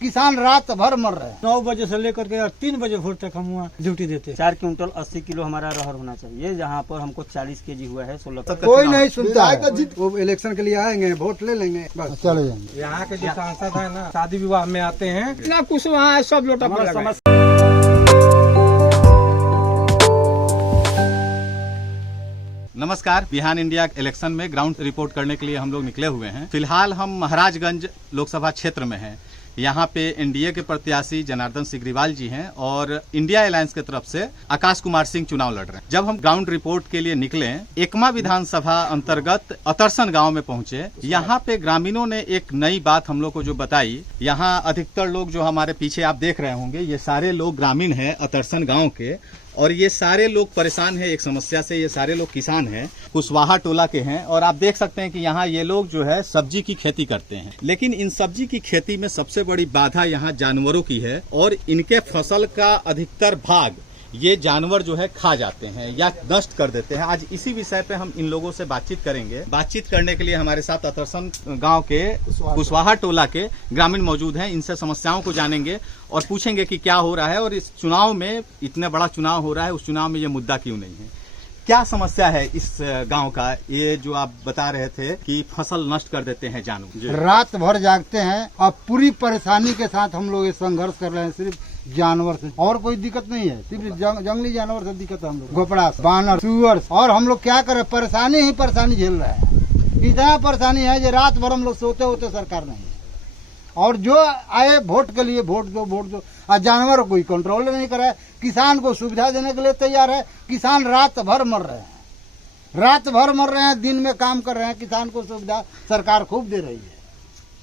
किसान रात भर मर रहे हैं। 9 बजे से लेकर के 3 बजे भोर तक हम वहाँ ड्यूटी देते हैं। 4 क्विंटल 80 किलो हमारा रहर होना चाहिए, जहाँ पर हमको 40 केजी हुआ है। 16 कोई नहीं सुनता है। वो इलेक्शन के लिए आएंगे, वोट ले लेंगे, बस चले जाएंगे। यहाँ के जो सांसद है ना, शादी विवाह में आते हैं, इतना कुछ वहाँ सब लोटा पड़ा। नमस्कार। बिहान इंडिया इलेक्शन में ग्राउंड रिपोर्ट करने के लिए हम लोग निकले हुए हैं। फिलहाल हम महाराजगंज लोकसभा क्षेत्र में हैं। यहाँ पे एनडीए के प्रत्याशी जनार्दन सिग्रीवाल जी हैं और इंडिया अलायंस की तरफ से आकाश कुमार सिंह चुनाव लड़ रहे हैं। जब हम ग्राउंड रिपोर्ट के लिए निकले, एकमा विधानसभा अंतर्गत अतरसन गांव में पहुंचे। यहाँ पे ग्रामीणों ने एक नई बात हम लोग को जो बताई, यहाँ अधिकतर लोग जो हमारे पीछे आप देख रहे होंगे, ये सारे लोग ग्रामीण हैं अतरसन गाँव के, और ये सारे लोग परेशान हैं एक समस्या से। ये सारे लोग किसान हैं, कुशवाहा टोला के हैं, और आप देख सकते हैं कि यहाँ ये लोग जो है सब्जी की खेती करते हैं। लेकिन इन सब्जी की खेती में सबसे बड़ी बाधा यहाँ जानवरों की है, और इनके फसल का अधिकतर भाग ये जानवर जो है खा जाते हैं या नष्ट कर देते हैं। आज इसी विषय पे हम इन लोगों से बातचीत करेंगे। बातचीत करने के लिए हमारे साथ अतरसन गांव के कुशवाहा टोला के ग्रामीण मौजूद हैं। इनसे समस्याओं को जानेंगे और पूछेंगे कि क्या हो रहा है, और इस चुनाव में, इतने बड़ा चुनाव हो रहा है, उस चुनाव में ये मुद्दा क्यों नहीं है, क्या समस्या है इस गांव का। ये जो आप बता रहे थे कि फसल नष्ट कर देते हैं जानवर, रात भर जागते हैं और पूरी परेशानी के साथ हम लोग ये संघर्ष कर रहे हैं। सिर्फ जानवर से और कोई दिक्कत नहीं है, सिर्फ जंगली जानवर से दिक्कत है। हम लोग गोपड़ा, बानर, सुअर, और हम लोग क्या करें, परेशानी ही परेशानी झेल रहे हैं। इतना परेशानी है कि रात भर हम लोग सोते होते सरकार नहीं है। और जो आए वोट के लिए वोट दो, और जानवर कोई कंट्रोल नहीं करे। किसान को सुविधा देने के लिए तैयार है, किसान रात भर मर रहे हैं, रात भर मर रहे हैं, दिन में काम कर रहे हैं। किसान को सुविधा सरकार खूब दे रही है,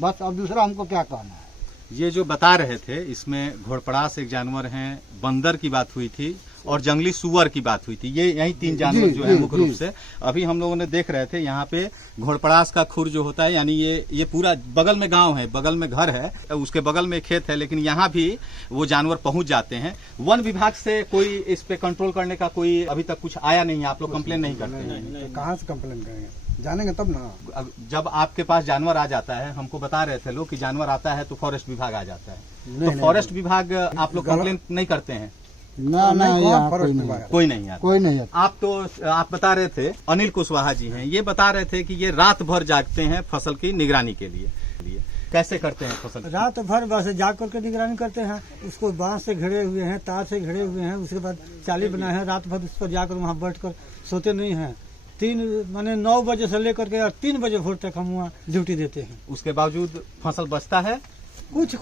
बस। अब दूसरा हमको क्या कहना है। ये जो बता रहे थे, इसमें घोड़पड़ास एक जानवर हैं, बंदर की बात हुई थी, और जंगली सुअर की बात हुई थी। ये यही 3 जानवर जो है मुख्य रूप से अभी हम लोगों ने देख रहे थे। यहाँ पे घोड़पड़ास का खुर जो होता है, यानी ये पूरा बगल में गांव है, बगल में घर है, उसके बगल में खेत है, लेकिन यहाँ भी वो जानवर पहुंच जाते हैं। वन विभाग से कोई इस पे कंट्रोल करने का कोई अभी तक कुछ आया नहीं है। आप लोग कंप्लेन नहीं करते हैं? कहाँ से कंप्लेन करेंगे, जानेंगे तब ना। जब आपके पास जानवर आ जाता है, हमको बता रहे थे लोग कि जानवर आता है तो फॉरेस्ट विभाग आ जाता है, तो फॉरेस्ट विभाग आप लोग कंप्लेन नहीं करते हैं? ना यहाँ कोई नहीं आता। कोई नहीं आता। आप बता रहे थे, अनिल कुशवाहा जी हैं, ये बता रहे थे कि ये रात भर जागते हैं फसल की निगरानी के लिए। कैसे करते हैं फसल? रात भर बस जाग करके निगरानी करते हैं। उसको बांस से घिरे हुए हैं, तार से घिरे हुए हैं, उसके बाद चाली बनाए हैं। रात भर उस पर जाकर वहाँ बैठ कर सोते नहीं हैं। 9 बजे से लेकर के 3 बजे भोर तक हम वहाँ ड्यूटी देते हैं। उसके बावजूद फसल बचता है? कुछ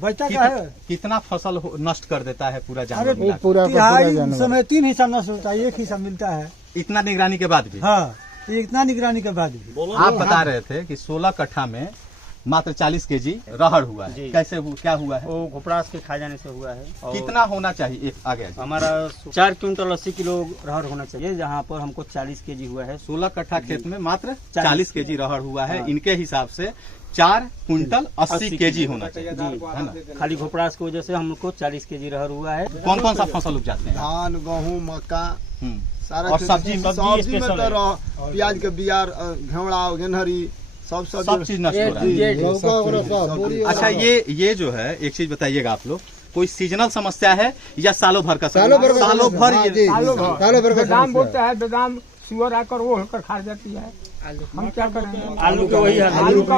बचता क्या है। कितना फसल नष्ट कर देता है पूरा जानवर? समय 3 हिस्सा नष्ट होता है, 1 हिस्सा मिलता है। इतना निगरानी के बाद भी? हाँ, इतना निगरानी के बाद भी। आप बता रहे थे कि 16 कट्ठा में मात्र 40 केजी रहर हुआ है। कैसे क्या हुआ है? वो घोपड़ास के खा जाने से हुआ है। कितना होना चाहिए आगे? हमारा 4 क्विंटल 80 किलो रहर होना चाहिए, जहाँ पर हमको 40 केजी हुआ है। 16 कट्ठा खेत में मात्र 40 केजी रहर हुआ है। इनके हिसाब से 4 क्विंटल 80 केजी होना चाहिए, है ना? खाली घोपड़ास की वजह से हमको 40 केजी रहर हुआ है। कौन कौन सा फसल उपजाते हैं? धान, गेहूँ, मक्का, सारा और सब्जी में तो प्याज के बिया, घेवड़ा, गेनहरी, सब चीज नष्ट हो रहा है। अच्छा, ये जो है, एक चीज बताइएगा आप लोग, कोई सीजनल समस्या है या सालों भर का? सालों भर बेदाम बोलता है, बेदाम सुअर आकर वो होकर खा जाती है। हम क्या करें? आलू का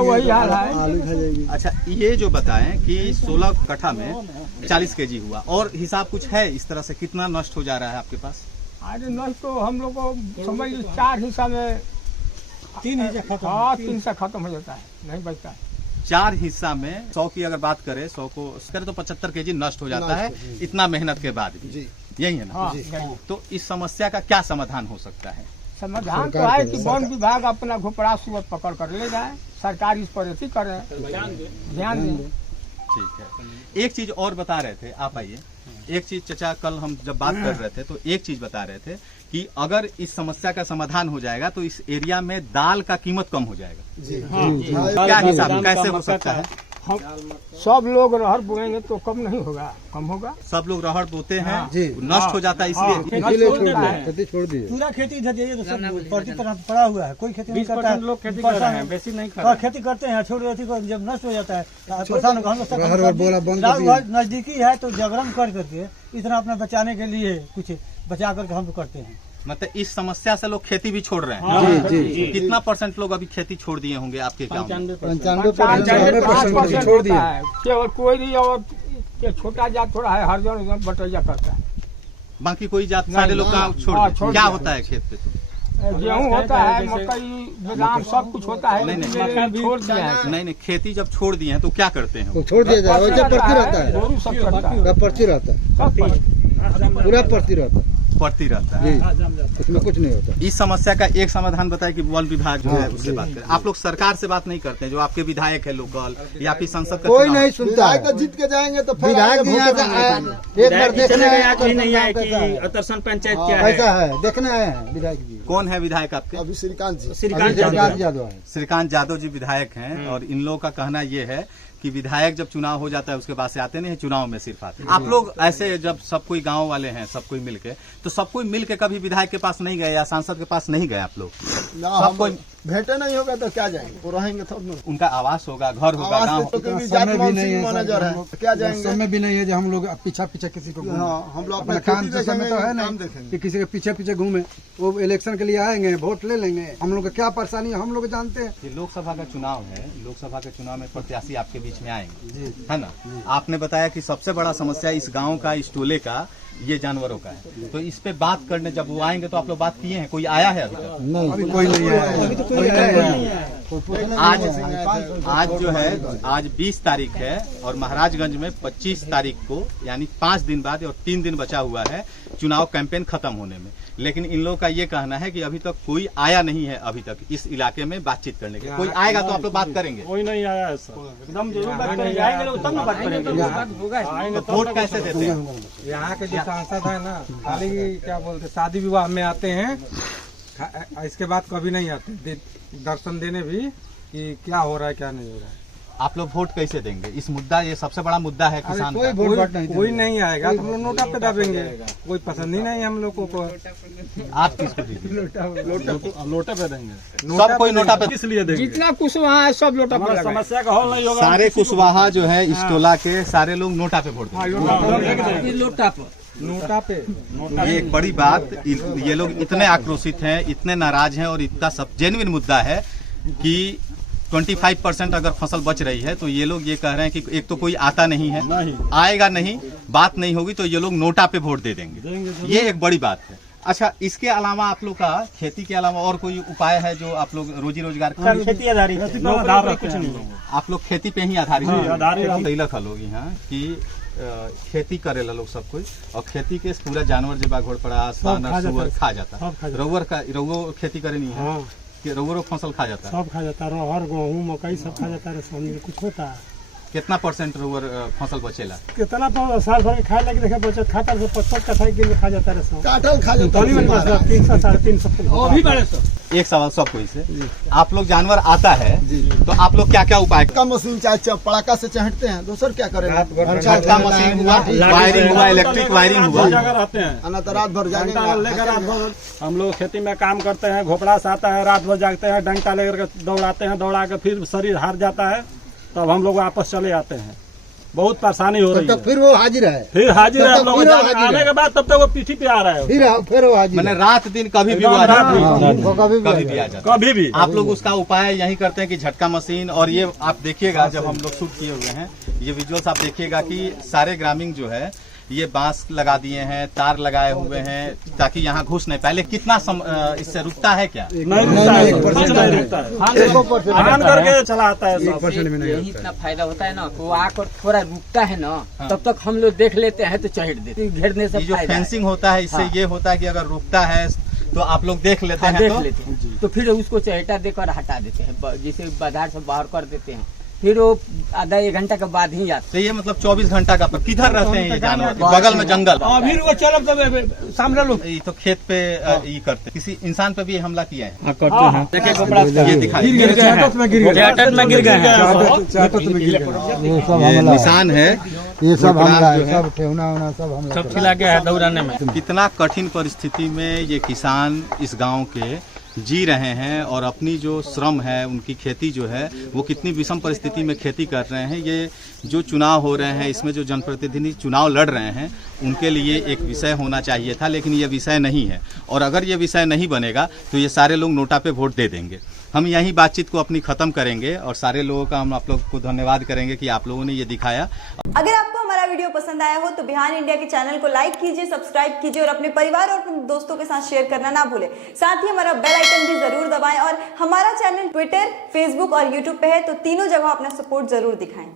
वही हाल है। अच्छा, ये जो बताएं कि 16 कट्ठा में 40 केजी हुआ, और हिसाब कुछ है इस तरह से कितना नष्ट हो जा रहा है आपके पास? अरे नष्ट तो हम लोग को समझ 4 हिस्सा में 3 हिस्सा खत्म हो जाता है, नहीं बचता है। 4 हिस्सा में 100 की अगर बात करें, 100 को करें तो 75 केजी नष्ट हो जाता है, इतना मेहनत के बाद भी। यही है ना? तो इस समस्या का क्या समाधान हो सकता है? समाधान तो है कि वन विभाग अपना घोपड़ा सुअर पकड़ कर ले जाए, सरकार इस पर ऐसी करे, ध्यान दें। ठीक है। एक चीज और बता रहे थे, आप आइए। एक चीज चचा, कल हम जब बात कर रहे थे तो एक चीज बता रहे थे कि अगर इस समस्या का समाधान हो जाएगा तो इस एरिया में दाल का कीमत कम हो जाएगा। क्या हिसाब, कैसे हो सकता है? हम सब लोग रहर बोएंगे तो कम नहीं होगा, कम होगा। सब लोग रहर बोते हैं, जी। नष्ट हो जाता है इसलिए। खेती छोड़ दिए। पूरा खेती इधर जाइए तो सब प्रति तरह पड़ा हुआ है, कोई खेती नहीं करता है। लोग खेती कर रहे हैं, बेसी नहीं कर रहे हैं। खेती करते हैं, छोड़ देती को जब नष्ट हो जाता है परेशान होगा। हम रहर और बोला बंद कर दिया। लोग नजदीकी है तो जागरण कर करके इतना अपना बचाने के लिए कुछ बचा करके हम करते हैं। मतलब इस समस्या से लोग खेती भी छोड़ रहे हैं। जी जी। कितना % लोग अभी खेती छोड़ दिए होंगे आपके गाँव में? 95% छोड़ दिए। केवल कोई नहीं, और ये छोटा जात थोड़ा है, हर जन बटैया करता है। बाकी कोई जात सारे लोग गाँव छोड़ हाँ, दिए। छोड़ क्या दिया। होता है खेत पे तो? गेहूँ होता है, मकई, बादाम सब कुछ होता है। नहीं, नहीं, लेकिन ये छोड़ दिया है। नहीं, खेती जब छोड़ दिए हैं तो क्या करते हैं? वो छोड़ दिया जाए, वैसे पर्ची रहता है, गोरू सब करता है, पर्ची रहता है, सब पर। पूरा पर्ची रहता है पड़ती रहता है। जी, उसमें कुछ नहीं होता। इस समस्या का एक समाधान बताए कि वन विभाग जो है हाँ, उससे जी। बात करें। आप लोग सरकार से बात नहीं करते हैं, जो आपके विधायक है लोकल या फिर संसद का कोई चुनाव? नहीं सुनता विधायक है। तो जीत के जाएंगे तो फिर विधायक आगे भी यहाँ वोट से आया, मांगेंगे। एक बार देखने आया आज भी नहीं आए कैसा है। कि अतरसन पंचायत क्या है। ऐसा है, देखने आए हैं विधायक जी। कौन है विधायक आपके? अभी श्रीकांत जी श्रीकांत श्रीकांत यादव है। श्रीकांत यादव जी विधायक हैं और इन लोगों का कहना ये है कि विधायक जब चुनाव हो जाता है उसके बाद से आते नहीं है, चुनाव में सिर्फ आते हैं। आप लोग ऐसे जब सब कोई गांव वाले हैं, सब कोई मिलके, तो सब कोई मिलके कभी विधायक के पास नहीं गए या सांसद के पास नहीं गए? आप लोग ना सब हम कोई भेंटे नहीं होगा तो क्या जाएंगे, वो रहेंगे तो उनका आवास होगा, घर होगा, आवास गाँव तो क्योंकि जात मानसिंह मैनेजर है, क्या जाएंगे। समय भी नहीं है जो हम लोग पीछा पीछे किसी को घूमें। हाँ, हम लोग अपना अपना काम खेती से समय देखेंगे, तो है काम नहीं देखेंगे। कि किसी के पीछे पीछे घूमे। वो इलेक्शन के लिए आएंगे, वोट ले लेंगे। हम लोग का क्या परेशानी है हम लोग जानते हैं। ये लोकसभा का चुनाव है, लोकसभा के चुनाव में प्रत्याशी आपके बीच में आएंगे, है ना? आपने बताया कि सबसे बड़ा समस्या इस गांव का, इस टोले का, ये जानवरों का है। तो इस पे बात करने जब वो आएंगे तो आप लोग बात किए हैं? कोई आया है अभी तक? नहीं, अभी कोई नहीं है। आज जो है, आज 20 तारीख है और महाराजगंज में 25 तारीख को यानी 5 दिन बाद और 3 दिन बचा हुआ है चुनाव कैंपेन खत्म होने में। लेकिन इन लोगों का ये कहना है कि अभी तक कोई आया नहीं है अभी तक इस इलाके में बातचीत करने के। कोई आएगा तो आप लोग बात करेंगे? कोई नहीं आया है सर, एकदम जरूर बात करेंगे। आएंगे लोग तब ना बात करेंगे। तो वोट कैसे देते हैं? यहाँ के जो सांसद है ना, खाली क्या बोलते शादी विवाह में आते हैं, इसके बाद कभी नहीं आते दर्शन देने भी कि क्या हो रहा है क्या नहीं हो रहा है। आप लोग वोट कैसे देंगे? इस मुद्दा, ये सबसे बड़ा मुद्दा है किसान का। कोई नहीं आएगा तो हम लोग नोटा पे दबेंगे। कोई पसंद ही नहीं हम लोगों को। आप किसको दीजिए? लोटा पे देंगे, सब कोई नोटा पे। इसलिए देंगे। जितना कुशवाहा है सब लोटा पर लगा है। समस्या का हल नहीं होगा। सारे कुशवाहा जो है इस टोला के सारे लोग नोटा पे वोट देंगे। नोटा पे ये एक बड़ी बात। ये लोग इतने आक्रोशित हैं, इतने नाराज हैं और इतना सब जेन्युइन मुद्दा है कि 25% अगर फसल बच रही है तो ये लोग ये कह रहे हैं कि एक तो कोई आता नहीं है, आएगा नहीं, बात नहीं होगी तो ये लोग नोटा पे वोट दे देंगे। ये एक बड़ी बात है। अच्छा, इसके अलावा आप लोग का खेती के अलावा और कोई उपाय है जो आप लोग रोजी रोजगार खेती आधारित है, नौकरी कुछ नहीं। आप लोग खेती पे ही आधारित है लोग यहाँ की खेती करेला लोग सब कोई, और खेती के पूरा जानवर जब घोड़पड़ा सुअर खा जाता है। रउआ खेती करे नहीं है कि रउआ फसल खा जाता है? सब खा जाता है, रहर गेहूँ मकई सब खा जाता है। कुछ होता है कितना % रउआ फसल बचेला? कितना तो साल भर खाए लगे देखे बचत खाता है 55 कट्ठा के खा जाता है। काटल खा जाता है। 300 350 एक सवाल सब कोई से, आप लोग जानवर आता है तो आप लोग क्या क्या उपाय? का मशीन चाहे पड़ाका से चहटते हैं, दूसर क्या करेंगे। झटका मशीन हुआ, वायरिंग हुआ, इलेक्ट्रिक वायरिंग हुआ। रहते हैं आना तो रात भर जाएंगे। हम लोग खेती में काम करते हैं, घोपड़ा से आता है, रात भर जागते हैं, डंका लेकर के दौड़ाते हैं, दौड़ा के फिर शरीर हार जाता है, तब हम लोग वापस चले आते हैं। बहुत परेशानी हो रही है। फिर वो हाजिर है, फिर हाजिर है हम लोग, फिर हाजिर आने है। के बाद तब तक वो पीठी पे आ रहा है। फिर वो हाजिर मैंने है। रात दिन कभी भी वो आ जाता है, कभी भी आ जाता है। कभी भी आप लोग उसका उपाय यही करते हैं कि झटका मशीन, और ये आप देखिएगा जब हम लोग शूट किए हुए हैं ये विजुअल्स आप देखिएगा कि सारे ग्रामीण जो है ये बांस लगा दिए हैं, तार लगाए हुए हैं ताकि यहाँ घुस नहीं। पहले कितना इससे रुकता है क्या? नहीं रुकता है, हान करके चला आता है सब। यही इतना फायदा होता है ना, वो आकर थोड़ा रुकता है ना, तब तक हम लोग देख लेते हैं तो चढ़ देते हैं। घेरने से ये जो फेंसिंग होता है इससे ये होता है कि अगर रुकता है तो आप लोग देख लेते हैं, देख लेते हैं तो फिर उसको चहेटा देकर हटा देते हैं, जिसे बाजार से बाहर कर देते हैं। फिर वो आधा 1 घंटा के बाद ही आते। तो ये मतलब 24 घंटा का किधर रहते हैं ये जानवर? बगल में जंगल। अभी वो चलो तो सामने लोग ये तो खेत पे ये करते, किसी इंसान पे भी हमला किया है। करते हैं। देखिए गोपड़ा ये दिखाई में गिर गए हैं। ये निशान है, ये सब गोपड़ा हमला जो है, है। सब ठेहुना उना सब हमला सब खिला गया है दौड़ाने में। कितना कठिन परिस्थिति में ये किसान इस गांव के जी रहे हैं और अपनी जो श्रम है, उनकी खेती जो है वो कितनी विषम परिस्थिति में खेती कर रहे हैं। ये जो चुनाव हो रहे हैं, इसमें जो जनप्रतिनिधि चुनाव लड़ रहे हैं, उनके लिए एक विषय होना चाहिए था, लेकिन ये विषय नहीं है। और अगर ये विषय नहीं बनेगा तो ये सारे लोग नोटा पे वोट दे देंगे। हम यही बातचीत को अपनी खत्म करेंगे और सारे लोगों का हम आप लोग को धन्यवाद करेंगे कि आप लोगों ने ये दिखाया। अगर आपको हमारा वीडियो पसंद आया हो तो बिहान इंडिया के चैनल को लाइक कीजिए, सब्सक्राइब कीजिए और अपने परिवार और अपने दोस्तों के साथ शेयर करना ना भूलें। साथ ही हमारा बेल आइकन भी जरूर दबाएं और हमारा चैनल ट्विटर, फेसबुक और यूट्यूब पे है, तो तीनों जगह अपना सपोर्ट जरूर दिखाएं।